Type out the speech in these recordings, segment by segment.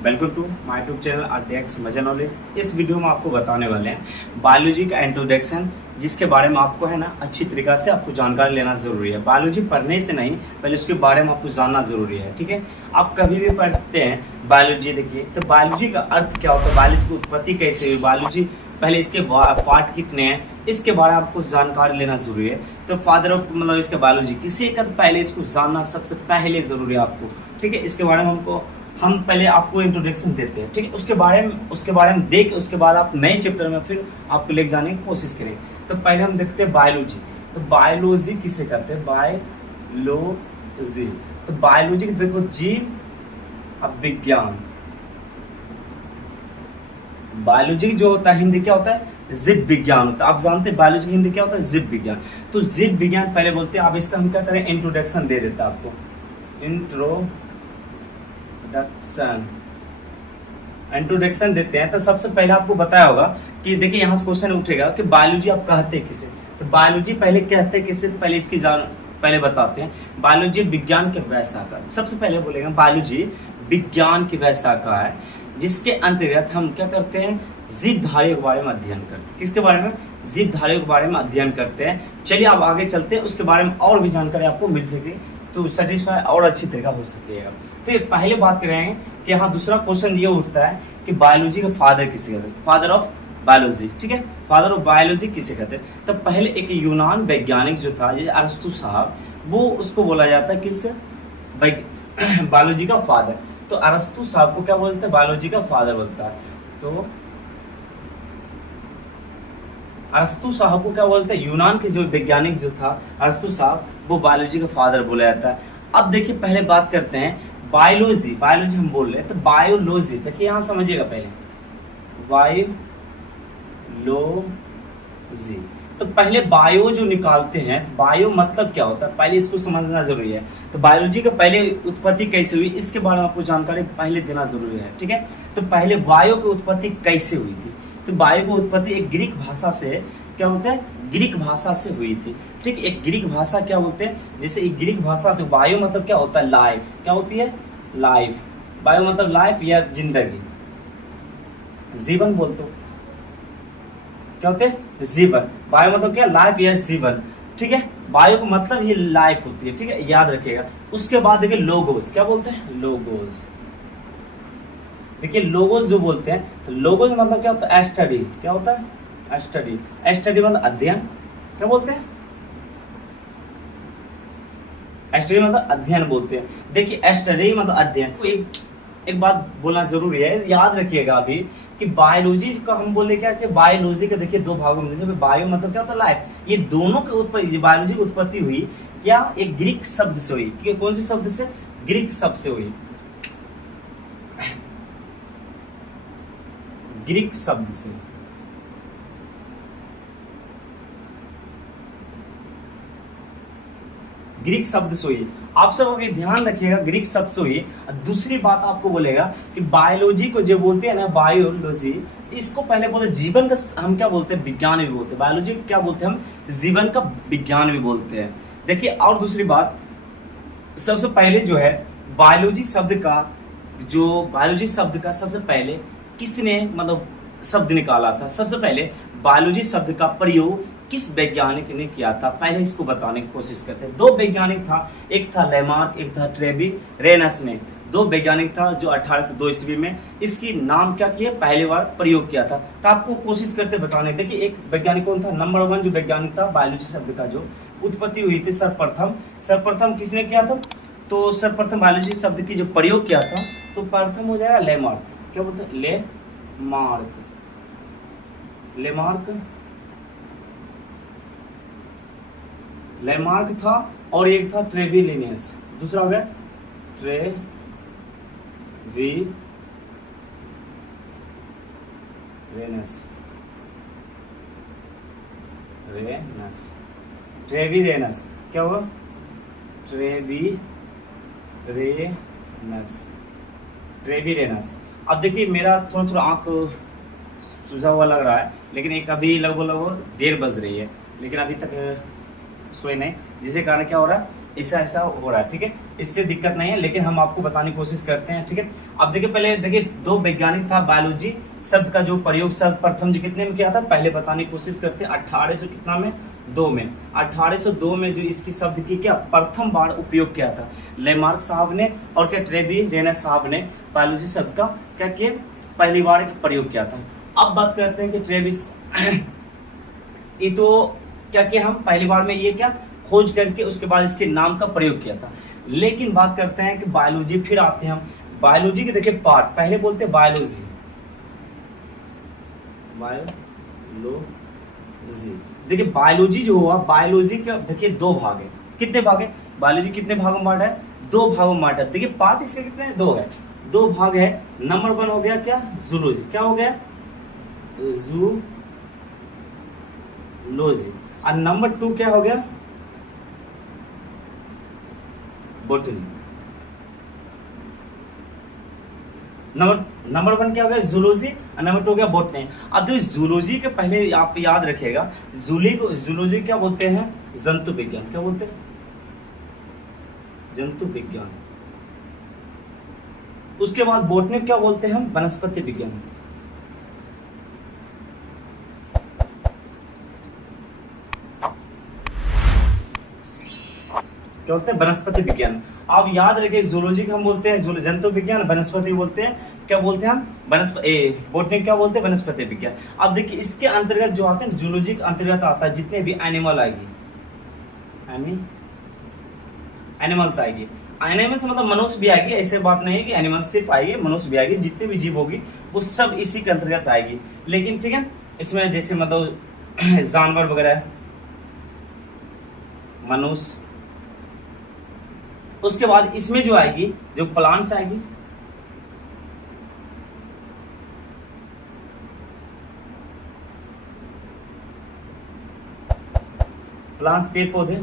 Welcome to my YouTube channel RDX मजा knowledge. इस video में आपको बताने वाले हैं बायोलॉजी का इंट्रोडक्शन, जिसके बारे में आपको है ना अच्छी तरीक़ा से आपको जानकारी लेना ज़रूरी है। बायोलॉजी पढ़ने से नहीं, पहले उसके बारे में आपको जानना ज़रूरी है। ठीक है, आप कभी भी पढ़ते हैं बायोलॉजी, देखिए तो बायोलॉजी का अर्थ क्या होता है, बायोलॉजी की उत्पत्ति कैसे हुई, बायोलॉजी पहले इसके पार्ट कितने हैं, इसके बारे में आपको जानकारी लेना जरूरी है। तो फादर ऑफ मतलब इसका बायोलॉजी किसी का, तो पहले इसको जानना सबसे पहले जरूरी है आपको। ठीक है, इसके बारे में हम पहले आपको इंट्रोडक्शन देते हैं। ठीक है, उसके बारे में देख उसके बाद आप नए चैप्टर में फिर आपको लेके जाने की कोशिश करें। तो पहले हम देखते हैं बायोलॉजी। तो बायोलॉजी किसे कहते हैं, बायोलॉजी। तो बायोलॉजी देखो, जीव विज्ञान। बायोलॉजी जो होता है हिंदी क्या होता है, जीव विज्ञान होता है। आप जानते हैं बायोलॉजी की हिंदी क्या होता है, जीव विज्ञान। तो जीव विज्ञान पहले बोलते हैं। अब इसका हम क्या करें, इंट्रोडक्शन दे देता है आपको। इंट्रोडक्शन देते हैं। तो सबसे पहले आपको बताया होगा कि देखिए यहाँ से क्वेश्चन उठेगा कि बायोलॉजी आप कहते किसे। तो बायोलॉजी पहले कहते किसे, तो पहले इसकी पहले बताते हैं। बायोलॉजी विज्ञान के वह शाखा, सबसे पहले बोलेगा बायोलॉजी विज्ञान की वह शाखा है जिसके अंतर्गत हम क्या करते हैं, जीव धारियों के बारे में अध्ययन करते हैं। किसके बारे में, जीव धारियों के बारे में अध्ययन करते हैं। चलिए अब आगे चलते हैं, उसके बारे में और भी जानकारी आपको मिल सके तो सेटिस्फाई और अच्छी तरीका हो सकेगा। तो ये पहले बात करेंगे कि यहाँ दूसरा क्वेश्चन ये उठता है कि बायोलॉजी का फादर किसे कहते हैं, फादर ऑफ बायोलॉजी। ठीक है, फादर ऑफ बायोलॉजी किसे कहते हैं। तो पहले एक यूनान वैज्ञानिक जो था, ये अरस्तु साहब, वो उसको बोला जाता है किस, बायोलॉजी का फादर। तो अरस्तु साहब को क्या बोलते हैं, बायोलॉजी का फादर बोलता है। तो अरस्तु साहब को क्या बोलते हैं, यूनान के जो वैज्ञानिक जो था अरस्तु साहब, वो बायोलॉजी का फादर बोला जाता है। अब देखिए पहले बात करते हैं बायोलॉजी हम बोल रहे हैं। तो बायोलॉजी देखिए यहाँ समझिएगा पहले, बायोलॉजी। तो पहले बायो जो निकालते हैं, बायो मतलब क्या होता है, पहले इसको समझना जरूरी है। तो बायोलॉजी का पहले उत्पत्ति कैसे हुई, इसके बारे में आपको जानकारी पहले देना जरूरी है। ठीक है, तो पहले बायो की उत्पत्ति कैसे हुई थी। तो बायो की उत्पत्ति एक ग्रीक भाषा से क्या होता है, ग्रीक भाषा से हुई थी। ठीक, एक ग्रीक भाषा क्या बोलते हैं, जैसे एक ग्रीक भाषा। तो बायो मतलब क्या होता है, लाइफ। क्या होती है, लाइफ। बायो मतलब लाइफ या जिंदगी, जीवन बोलते हो, क्या होते हैं, जीवन। बायो मतलब क्या, लाइफ या जीवन। ठीक है, बायो का मतलब ये लाइफ होती है। ठीक है, याद रखिएगा। उसके बाद देखिए लोगोस, क्या बोलते हैं, लोगोस। देखिए लोगोस जो बोलते हैं, तो लोगोस मतलब क्या होता है, स्टडी। क्या होता है, स्टडी। स्टडी मतलब अध्ययन। क्या बोलते हैं, स्टडी मतलब अध्ययन बोलते हैं। देखिए स्टडी मतलब अध्ययन। एक बात बोलना जरूरी है, याद रखिएगा अभी कि बायोलॉजी का हम बोले क्या कि बायोलॉजी का देखिए दो भागों में, जैसे बायो मतलब क्या होता है, लाइफ। ये दोनों की उत्पत्ति, बायोलॉजी की उत्पत्ति हुई क्या, एक ग्रीक शब्द से हुई। कि कौन से शब्द से, ग्रीक शब्द से हुई, ग्रीक शब्द से। ग्रीक शब्द से हुई। आप सब अभी ध्यान रखिएगा, ग्रीक शब्द से हुई। दूसरी बात आपको बोलेगा कि बायोलॉजी को जो बोलते हैं ना, बायोलॉजी, इसको पहले बोलते जीवन का, हम क्या बोलते हैं, विज्ञान भी बोलते हैं। बायोलॉजी को क्या बोलते हैं हम, जीवन का विज्ञान भी बोलते हैं। देखिए और दूसरी बात, सबसे पहले जो है बायोलॉजी शब्द का सबसे पहले किसने मतलब शब्द निकाला था। सबसे पहले बायोलॉजी शब्द का प्रयोग किस वैज्ञानिक ने किया था, पहले इसको बताने की कोशिश करते हैं। दो वैज्ञानिक था, एक था लेमार्क, एक था ट्रेविरेनस ने। दो वैज्ञानिक था जो 1802 ईस्वी में इसकी नाम क्या किया, पहली बार प्रयोग किया था। तो आपको कोशिश करते बताने। देखिए एक वैज्ञानिक कौन था, नंबर 1 जो वैज्ञानिक था, बायोलॉजी शब्द का जो उत्पत्ति हुई थी सर्वप्रथम किसने किया था। तो सर्वप्रथम बायोलॉजी शब्द की जो प्रयोग किया था, तो प्रथम हो जाएगा लेमार्क। क्या बोलते हैं, लेमार्क था। और एक था ट्रेविलिनियस, दूसरा हो गया ट्रेविरेनस। क्या हुआ, ट्रेविरेनस। अब देखिए मेरा थोड़ा आंख सूझा हुआ लग रहा है, लेकिन एक अभी लगभग 1:30 बज रही है, लेकिन अभी तक सोए नहीं, जिसके कारण क्या हो रहा है, ऐसा ऐसा हो रहा है, ठीक है, इससे दिक्कत नहीं है, लेकिन हम आपको बताने की कोशिश करते हैं, ठीक है। अब देखिए पहले देखिए दो वैज्ञानिक था, बायोलॉजी शब्द का जो प्रयोग सर्वप्रथम जो कितने में किया था, पहले बताने की कोशिश करते हैं 1800 कितना में 2 में 1802 में जो इसकी शब्द की क्या प्रथम बार उपयोग किया था लेमार्क साहब ने, और क्या ट्रेवी रेनस साहब ने बायोलॉजी शब्द का क्या किया पहली बार प्रयोग किया था। अब बात करते हैं कि ट्रेविस ये तो क्या किया हम पहली बार में ये क्या खोज करके उसके बाद इसके नाम का प्रयोग किया था। लेकिन बात करते हैं कि बायोलॉजी, फिर आते हैं हम बायोलॉजी के देखिए पार्ट, पहले बोलते हैं बायोलॉजी, बायोलॉजी देखिए बायोलॉजी जो हुआ, बायोलॉजी का देखिए दो भाग है, कितने भाग है बायोलॉजी, कितने भागों में बांटा है, 2 भागों में बांटा है। देखिए पार्ट इसके कितने हैं, 2 है, 2 भाग है। नंबर 1 हो गया क्या जूलॉजी, क्या हो गया जूलॉजी, और नंबर 2 क्या हो गया बॉटनी। नंबर 1 क्या हो गया जूलॉजी और नंबर 2 हो गया बॉटनी। अब तो जूलॉजी के पहले आप याद रखिएगा, जूलॉजी क्या बोलते हैं, जंतु विज्ञान, क्या बोलते हैं जंतु विज्ञान। उसके बाद बॉटनी क्या बोलते हैं हम, वनस्पति विज्ञान। क्या बोलते हैं वनस्पति विज्ञान। आप याद रखिए जूलॉजी को हम बोलते हैं जंतु विज्ञान, वनस्पति बोलते हैं क्या बोलते हैं हम बॉटनी क्या बोलते हैं वनस्पति विज्ञान। अब देखिए इसके अंतर्गत जो आते हैं जूलॉजी के अंतर्गत आता है जितने भी एनिमल आएगी, एनिमल्स आएगी, एनिमल्स मतलब मनुष्य भी आएगी, ऐसे बात नहीं है कि एनिमल सिर्फ आएगी, मनुष्य भी आएगी, जितने भी जीव होगी वो सब इसी के अंतर्गत आएगी। लेकिन ठीक है इसमें जैसे मतलब जानवर वगैरह, मनुष्य, उसके बाद इसमें जो आएगी जो प्लांट्स आएगी, प्लांट्स पेड़ पौधे,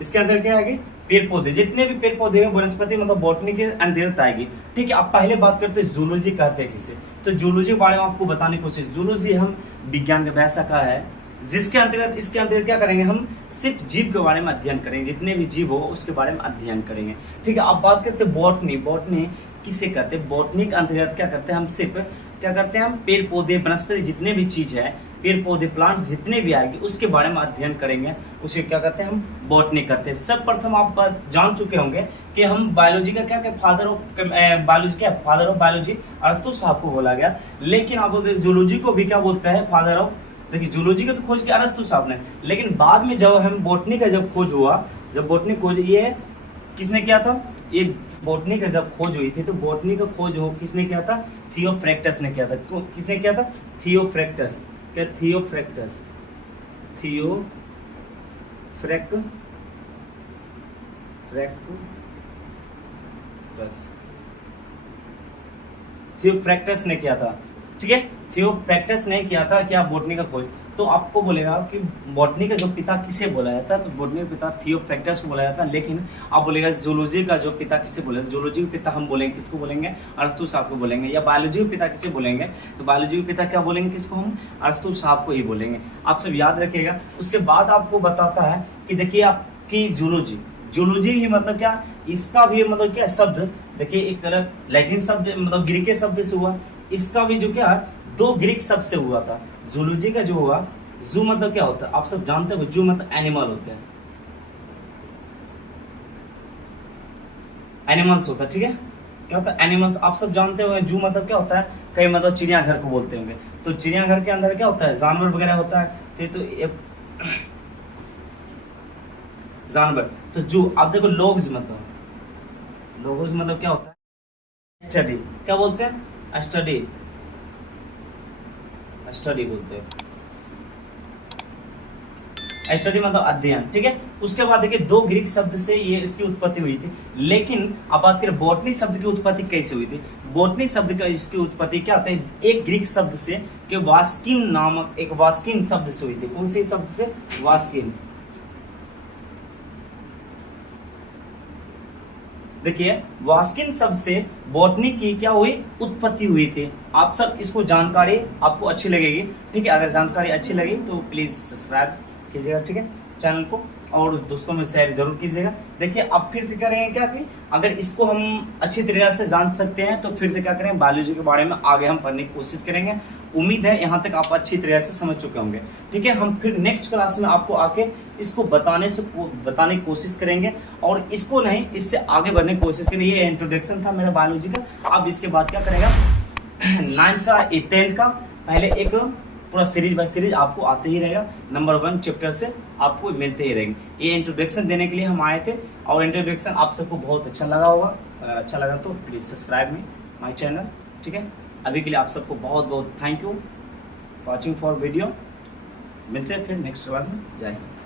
इसके अंदर क्या आएगी पेड़ पौधे, जितने भी पेड़ पौधे हैं वनस्पति मतलब बॉटनी के अंतर्गत आएगी। ठीक है अब पहले बात करते हैं जूलॉजी कहते हैं किसे, तो जूलॉजी के बारे में आपको बताने की कोशिश, जूलॉजी हम विज्ञान का वह शाखा है जिसके अंतर्गत इसके अंतर्गत क्या करेंगे हम सिर्फ जीव के बारे में अध्ययन करेंगे, जितने भी जीव हो उसके बारे में अध्ययन करेंगे। ठीक है अब बात करते हैं बॉटनी, बॉटनी किसे कहते हैं, बॉटनी के अंतर्गत क्या करते हैं हम सिर्फ क्या करते हैं हम पेड़ पौधे वनस्पति जितने भी चीज है, पेड़ पौधे प्लांट्स जितने भी आएंगे उसके बारे में अध्ययन करेंगे, उसे क्या कहते हैं हम बॉटनी कहते हैं। सर्वप्रथम आप जान चुके होंगे कि हम बायोलॉजी का क्या फादर ऑफ बायोलॉजी क्या फादर ऑफ बायोलॉजी अरस्तु साहब को बोला गया, लेकिन आप जूलॉजी को भी क्या बोलता है फादर ऑफ, देखिए जूलॉजी का तो खोज किया अरस्तु साहब ने, लेकिन बाद में जब हम बॉटनी का जब खोज हुआ, जब बॉटनी खोज ये किसने किया था, ये बॉटनी का जब खोज हुई थी तो बॉटनी का खोज हो किसने किया था, थियोफ्रैक्टस ने किया था। किसने किया था, थियोफ्रैक्टस, क्या थियोफ्रैक्टस, थियोफ्रैक्टस ने किया था। ठीक है थियोफ्रैक्टस ने किया था क्या बॉटनी का खोज। तो आपको बोलेगा कि बॉटनी का जो पिता किसे बोला जाता है, तो बॉटनी का पिता थियोफ्रैक्टस को बोला जाता है, लेकिन आप बोलेगा जूलॉजी का जो पिता किसे बोला, जूलॉजी के पिता हम बोलेंगे किसको बोलेंगे, अरस्तु साहब को बोलेंगे। या बायोलॉजी के पिता किसे बोलेंगे, तो बायोलॉजी के पिता क्या बोलेंगे किसको हम, अरस्तु साहब को ही बोलेंगे। आप सब याद रखिएगा। उसके बाद आपको बताता है कि देखिए आपकी जूलॉजी, जूलॉजी ही मतलब क्या, इसका भी मतलब क्या शब्द देखिए एक तरफ लैटिन शब्द मतलब ग्रीक शब्द से हुआ, इसका भी जो क्या 2 ग्रीक शब्द से हुआ था। जूलॉजी का जो हुआ, जू मतलब क्या होता है आप सब जानते हो, जू मतलब एनिमल होते हैं, एनिमल्स होता है। ठीक है क्या होता है एनिमल्स, आप सब जानते हो। जू मतलब क्या होता है, कई मतलब चिड़ियाघर को बोलते होंगे, तो चिड़ियाघर के अंदर क्या होता है जानवर वगैरह होता है, तो जानवर। तो जू आप देखो लोग्स मतलब, लोगोस मतलब क्या होता है स्टडी, क्या बोलते हैं स्टडी, स्टडी बोलते हैं, स्टडी मतलब अध्ययन। ठीक है उसके बाद देखिए 2 ग्रीक शब्द से ये इसकी उत्पत्ति हुई थी। लेकिन अब बात करें बॉटनी शब्द की उत्पत्ति कैसे हुई थी, बॉटनी शब्द का इसकी उत्पत्ति क्या होता है, एक ग्रीक शब्द से कि वास्किन नामक एक वास्किन शब्द से हुई थी। कौन से शब्द से, वास्किन, देखिए वास्किन शब्द से बॉटनी की क्या हुई, उत्पत्ति हुई थी। आप सब इसको जानकारी आपको अच्छी लगेगी, ठीक है। अगर जानकारी अच्छी लगी तो प्लीज सब्सक्राइब कीजिएगा, ठीक है, चैनल को, और दोस्तों में शेयर जरूर कीजिएगा। देखिए अब फिर से करेंगे क्या कि अगर इसको हम अच्छी तरीके से जान सकते हैं तो फिर से क्या करेंगे, बायोलॉजी के बारे में आगे हम पढ़ने की कोशिश करेंगे। उम्मीद है यहाँ तक आप अच्छी तरह से समझ चुके होंगे, ठीक है। हम फिर नेक्स्ट क्लास में आपको आके इसको बताने की कोशिश करेंगे, और इसको नहीं, इससे आगे बढ़ने की कोशिश करेंगे। ये इंट्रोडक्शन था मेरा बायोलॉजी का। अब इसके बाद क्या करेगा, 9th का 10th का पहले एक पूरा सीरीज बाय सीरीज आपको आते ही रहेगा, नंबर 1 चैप्टर से आपको मिलते ही रहेंगे। ये इंट्रोडक्शन देने के लिए हम आए थे, और इंट्रोडक्शन आप सबको बहुत अच्छा लगा होगा। अच्छा लगा तो please subscribe me my channel, ठीक है। अभी के लिए आप सबको बहुत बहुत thank you watching for video. मिलते हैं फिर नेक्स्ट क्लास में। जय हिंद।